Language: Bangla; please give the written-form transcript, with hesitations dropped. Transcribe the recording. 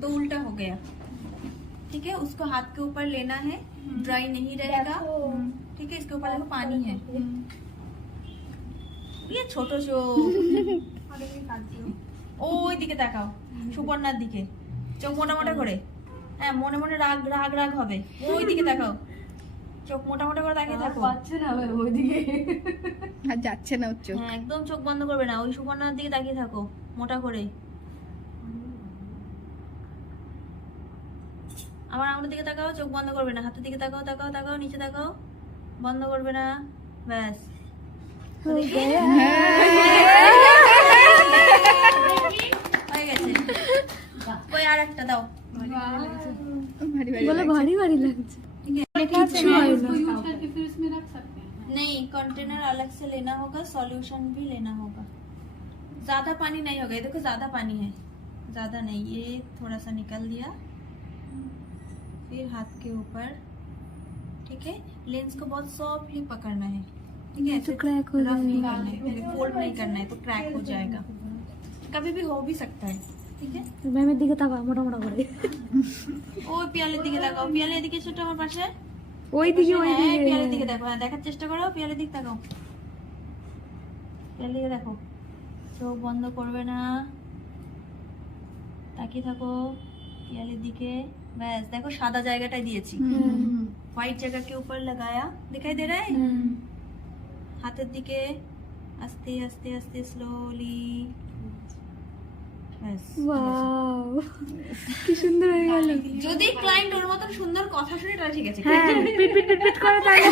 तो उल्टा हो गया। ठीक है, उसको हाथ के ऊपर लेना है, ड्राई नहीं रहेगा। ठीक है, इसके ऊपर देखो पानी है। ये ছোট ওই দিকে তাকাও, সুপর্ণার দিকে, চোখ মোটা মোটা করে। হ্যাঁ, মনে মনে রাগ রাগ রাগ হবে। ওই দিকে তাকাও, চোখ মোটা মোটা করে তাকিয়ে থাকো। পাচ্ছে না ওইদিকে, আর যাচ্ছে না ওর চোখ। হ্যাঁ, একদম চোখ বন্ধ করবে না, ওই সুপর্ণার দিকে তাকিয়ে থাকো মোটা করে। আমার আঙুলের দিকে তাকাও, চোখ বন্ধ করবে না, হাতের দিকে তাকাও তাকাও তাকাও, নিচে তাকাও, বন্ধ করবে না, ব্যাস। হয়ে গেছে। কই আর একটা দাও। বলে ভারী ভারী লাগছে। नहीं, कंटेनर अलग से लेना होगा, सॉल्यूशन भी लेना होगा। ज्यादा पानी नहीं होगा, ये देखो ज्यादा पानी है, ज्यादा नहीं, ये थोड़ा सा निकल दिया। फिर हाथ के ऊपर, ठीक है, लेंस को बहुत सॉफ्टली पकड़ना है। ठीक है, तो क्रैक हो रफ नहीं जाएगा। करना है, फोल्ड नहीं करना है तो क्रैक हो जाएगा, कभी भी हो भी सकता है। ठीक है, ম্যামের দিকে তাকা মোটা মোটা করে। ওই পিয়ালের দিকে তাকাও, পিয়ালের দিকে ছোট আমার পাশে, ওই দিকে ওই হ্যাঁ, দিকে। পিয়ালের দিকে দেখো, হ্যাঁ, দেখার চেষ্টা করো, পিয়ালের দিকে তাকাও, পিয়ালের দিকে দেখো, চোখ বন্ধ করবে না, তাকিয়ে থাকো পিয়ালের দিকে। ব্যাস, দেখো সাদা জায়গাটাই দিয়েছি, হোয়াইট জায়গা के ऊपर लगाया, दिखाई दे रहा है। হাতের দিকে আস্তে আস্তে আস্তে স্লোলি, ব্যাস। ওয়াও, কি সুন্দর হয়ে গেল। যদি ক্লায়েন্ট ওর মতন সুন্দর কথা শুনে তাহলে ঠিক আছে। হ্যাঁ, পিট পিট পিট পিট করে তাহলে